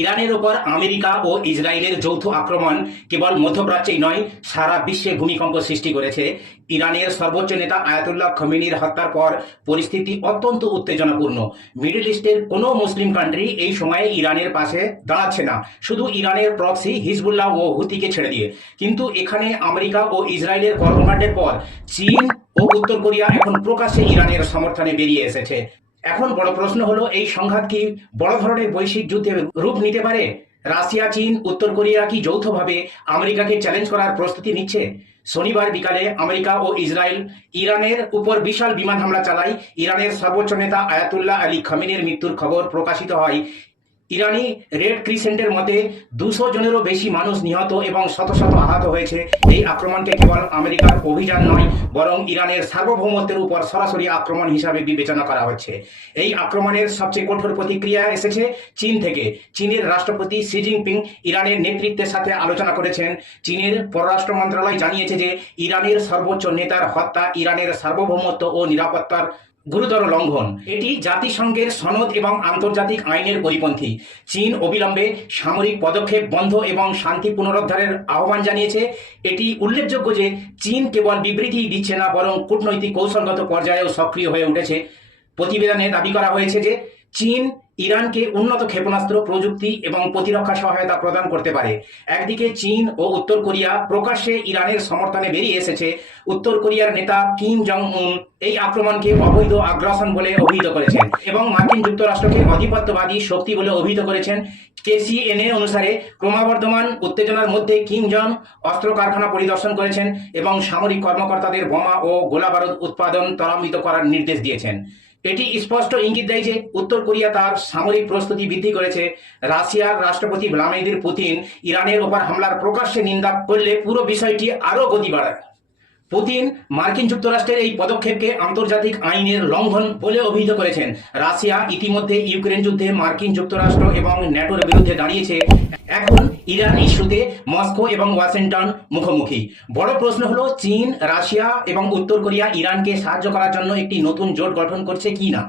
ইরানের ওপর আমেরিকা ও ইসরায়েলের যৌথ আক্রমণ কেবল মধ্যপ্রাচ্যেই নয়, সারা বিশ্বে ভূমিকম্প সৃষ্টি করেছে। ইরানের সর্বোচ্চ নেতা আয়াতুল্লাহ খমেনির হত্যার পর পরিস্থিতি অত্যন্ত উত্তেজনাপূর্ণ। মিডল ইস্টের কোনো মুসলিম কান্ট্রি এই সময়ে ইরানের পাশে দাঁড়াচ্ছে না, শুধু ইরানের প্রক্সি হিজবুল্লাহ ও হুতিকে ছেড়ে দিয়ে। কিন্তু এখানে আমেরিকা ও ইসরায়েলের কর্মকাণ্ডের পর চীন ও উত্তর কোরিয়া এখন প্রকাশ্যে ইরানের সমর্থনে বেরিয়ে এসেছে। এখন বড় প্রশ্ন হলো, এই সংঘাত কি বড় ধরনের বৈশ্বিক যুদ্ধের রূপ নিতে পারে? রাশিয়া, চীন, উত্তর কোরিয়া কি যৌথভাবে আমেরিকাকে চ্যালেঞ্জ করার প্রস্তুতি নিচ্ছে? শনিবার বিকালে আমেরিকা ও ইসরায়েল ইরানের উপর বিশাল বিমান হামলা চালায়। ইরানের সর্বোচ্চ নেতা আয়াতুল্লাহ আলী খামেনির মৃত্যুর খবর প্রকাশিত হয়। ইরানি রেড ক্রিসেন্টের মতে 200 জনেরও বেশি মানুষ নিহত এবং শত শত আহত হয়েছে। এই আক্রমণকে কেবল আমেরিকার অভিযান নয়, বরং ইরানের সার্বভৌমত্বের উপর সরাসরি আক্রমণ হিসাবে বিবেচনা করা হচ্ছে। এই আক্রমণের সবচেয়ে কঠোর প্রতিক্রিয়া এসেছে চীন থেকে। চীনের রাষ্ট্রপতি শি জিনপিং ইরানের নেতৃত্বের সাথে আলোচনা করেছেন। চীনের পররাষ্ট্র মন্ত্রণালয় জানিয়েছে যে ইরানের সর্বোচ্চ নেতার হত্যা ইরানের সার্বভৌমত্ব ও নিরাপত্তার গুরুতর লঙ্ঘন। এটি জাতিসংঘের সনদ এবং আন্তর্জাতিক আইনের পরিপন্থী। চীন অবিলম্বে সামরিক পদক্ষেপ বন্ধ এবং শান্তি পুনরুদ্ধারের আহ্বান জানিয়েছে। এটি উল্লেখযোগ্য যে চীন কেবল বিবৃতি দিচ্ছে না, বরং কূটনৈতিক কৌশলগত পর্যায়েও সক্রিয় হয়ে উঠেছে। প্রতিবেদনে দাবি করা হয়েছে যে চীন ইরানকে উন্নত ক্ষেপণাস্ত্র, প্রযুক্তি এবং প্রতিরক্ষা সহায়তা প্রদান করতে পারে। একদিকে চীন ও উত্তর কোরিয়া প্রকাশ্যে ইরানের সমর্থনে বেরিয়ে এসেছে। উত্তর কোরিয়ার নেতা কিম জং উন এই আক্রমণকে অবৈধ আগ্রাসন বলে অভিহিত করেছেন এবং মার্কিন যুক্তরাষ্ট্রকে আধিপত্যবাদী শক্তি বলে অভিহিত করেছেন। কেসিএনএ অনুসারে ক্রমবর্ধমান উত্তেজনার মধ্যে কিম জং অস্ত্র কারখানা পরিদর্শন করেছেন এবং সামরিক কর্মকর্তাদের বোমা ও গোলাবারুদ উৎপাদন ত্বরান্বিত করার নির্দেশ দিয়েছেন। এটি স্পষ্ট ইঙ্গিত দেয় যে উত্তর কোরিয়া তার সামরিক প্রস্তুতি বৃদ্ধি করেছে। রাশিয়ার রাষ্ট্রপতি ভ্লাদিমির পুতিন ইরানের ওপর হামলার প্রকাশ্যে নিন্দা করলে পুরো বিষয়টি আরও গতি বাড়ায়। পুতিন মার্কিন যুক্তরাষ্ট্রের এই পদক্ষেপকে আন্তর্জাতিক আইনের লঙ্ঘন বলে অভিহিত করেছেন। রাশিয়া ইতিমধ্যে ইউক্রেন যুদ্ধে মার্কিন যুক্তরাষ্ট্র এবং ন্যাটোর বিরুদ্ধে দাঁড়িয়েছে। এখন ইরান ইস্যুতে মস্কো এবং ওয়াশিংটন মুখোমুখি। বড় প্রশ্ন হলো, চীন, রাশিয়া এবং উত্তর কোরিয়া ইরানকে সাহায্য করার জন্য একটি নতুন জোট গঠন করছে কি না।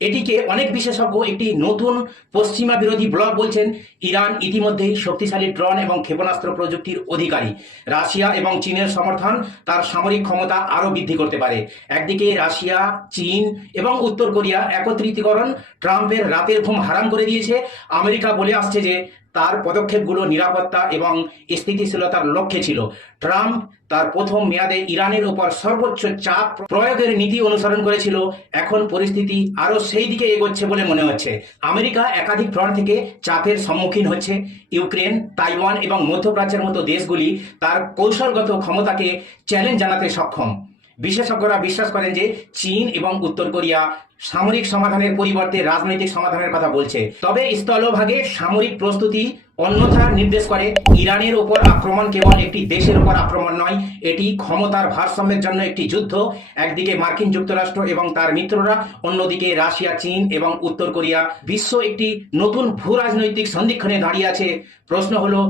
এটিকে অনেক বিশেষজ্ঞ একটি নতুন পশ্চিমা বিরোধী ব্লক বলছেন। ইরান ইতিমধ্যেই শক্তিশালী ড্রোন এবং ক্ষেপণাস্ত্র প্রযুক্তির অধিকারী। রাশিয়া এবং চীনের সমর্থন তার সামরিক ক্ষমতা আরও বৃদ্ধি করতে পারে। একদিকে রাশিয়া, চীন এবং উত্তর কোরিয়া একত্রিতকরণ ট্রাম্পের রাতের ঘুম হারাম করে দিয়েছে। আমেরিকা বলে আসছে যে তার পদক্ষেপগুলো নিরাপত্তা এবং স্থিতিশীলতার লক্ষ্যে ছিল। ট্রাম্প তার প্রথম মেয়াদে ইরানের উপর সর্বোচ্চ চাপ প্রয়োগের নীতি অনুসরণ করেছিল। এখন পরিস্থিতি আরও সেই দিকে এগোচ্ছে বলে মনে হচ্ছে। আমেরিকা একাধিক ফ্রন্ট থেকে চাপের সম্মুখীন হচ্ছে। ইউক্রেন, তাইওয়ান এবং মধ্যপ্রাচ্যের মতো দেশগুলি তার কৌশলগত ক্ষমতাকে চ্যালেঞ্জ জানাতে সক্ষম। বিশেষজ্ঞরা বিশ্বাস করেন যে চীন এবং উত্তর কোরিয়া সামরিক সমাধানের পরিবর্তে রাজনৈতিক সমাধানের কথা বলছে। তবে স্থলভাগে সামরিক প্রস্তুতি অন্যথা নির্দেশ করে ইরানের ওপর আক্রমণ কেবল একটি দেশের উপর আক্রমণ নয়, এটি ক্ষমতার ভারসাম্যের জন্য একটি যুদ্ধ। একদিকে মার্কিন যুক্তরাষ্ট্র এবং তার মিত্ররা, অন্যদিকে রাশিয়া, চীন এবং উত্তর কোরিয়া। বিশ্ব একটি নতুন ভূ রাজনৈতিক সন্ধিক্ষণে দাঁড়িয়ে আছে। প্রশ্ন হলো,